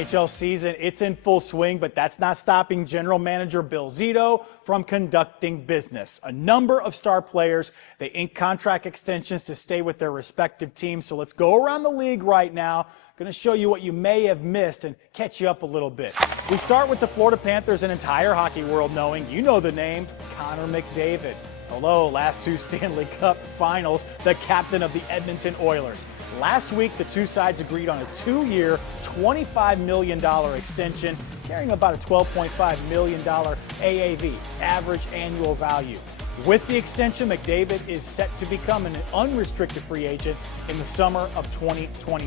NHL season, it's in full swing, but that's not stopping general manager Bill Zito from conducting business. A number of star players, they ink contract extensions to stay with their respective teams. So let's go around the league right now. Going to show you what you may have missed and catch you up a little bit. We start with the Florida Panthers, an entire hockey world knowing, you know the name, Connor McDavid. Hello, last two Stanley Cup finals, the captain of the Edmonton Oilers. Last week, the two sides agreed on a 2-year, $25 million extension, carrying about a $12.5 million AAV, average annual value. With the extension, McDavid is set to become an unrestricted free agent in the summer of 2028.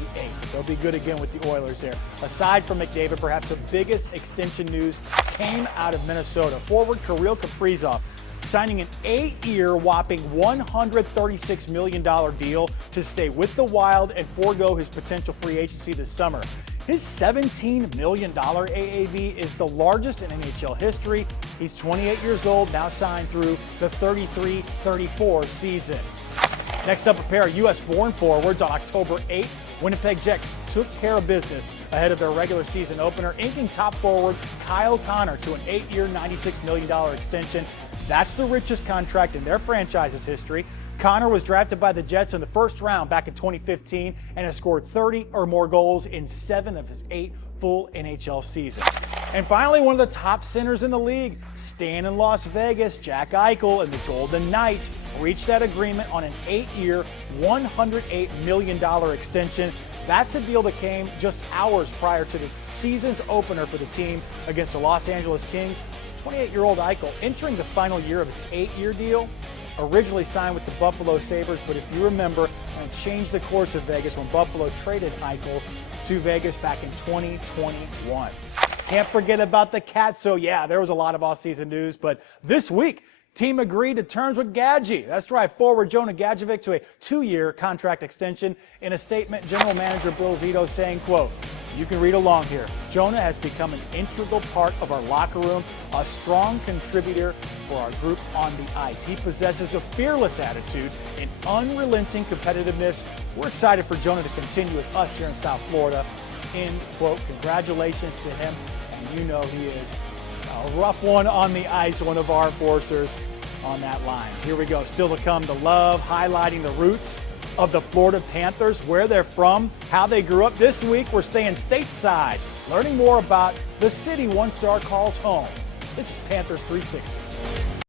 They'll be good again with the Oilers there. Aside from McDavid, perhaps the biggest extension news came out of Minnesota. Forward Kirill Kaprizov signing an 8-year whopping $136 million deal to stay with the Wild and forego his potential free agency this summer. His $17 million AAV is the largest in NHL history. He's 28 years old, now signed through the 33-34 season. Next up, a pair of U.S.-born forwards on October 8th. Winnipeg Jets took care of business ahead of their regular season opener, inking top forward Kyle Connor to an 8-year, $96 million extension. That's the richest contract in their franchise's history. Connor was drafted by the Jets in the first round back in 2015 and has scored 30 or more goals in 7 of his 8 full NHL seasons. And finally, one of the top centers in the league, staying in Las Vegas, Jack Eichel and the Golden Knights reached that agreement on an 8-year, $108 million extension. That's a deal that came just hours prior to the season's opener for the team against the Los Angeles Kings. 28-year-old Eichel entering the final year of his 8-year deal, originally signed with the Buffalo Sabres, but if you remember, changed the course of Vegas when Buffalo traded Eichel to Vegas back in 2021. Can't forget about the Cats. So yeah, there was a lot of off-season news, but this week, team agreed to terms with Gadji. That's right, forward Jonah Gadjovich to a 2-year contract extension. In a statement, general manager Bill Zito saying, quote, you can read along here. Jonah has become an integral part of our locker room, a strong contributor for our group on the ice. He possesses a fearless attitude and unrelenting competitiveness. We're excited for Jonah to continue with us here in South Florida. End quote. Congratulations to him. And you know he is a rough one on the ice, one of our enforcers on that line. Here we go. Still to come, the love, highlighting the roots of the Florida Panthers, where they're from, how they grew up. This week, we're staying stateside, learning more about the city one star calls home. This is Panthers 360.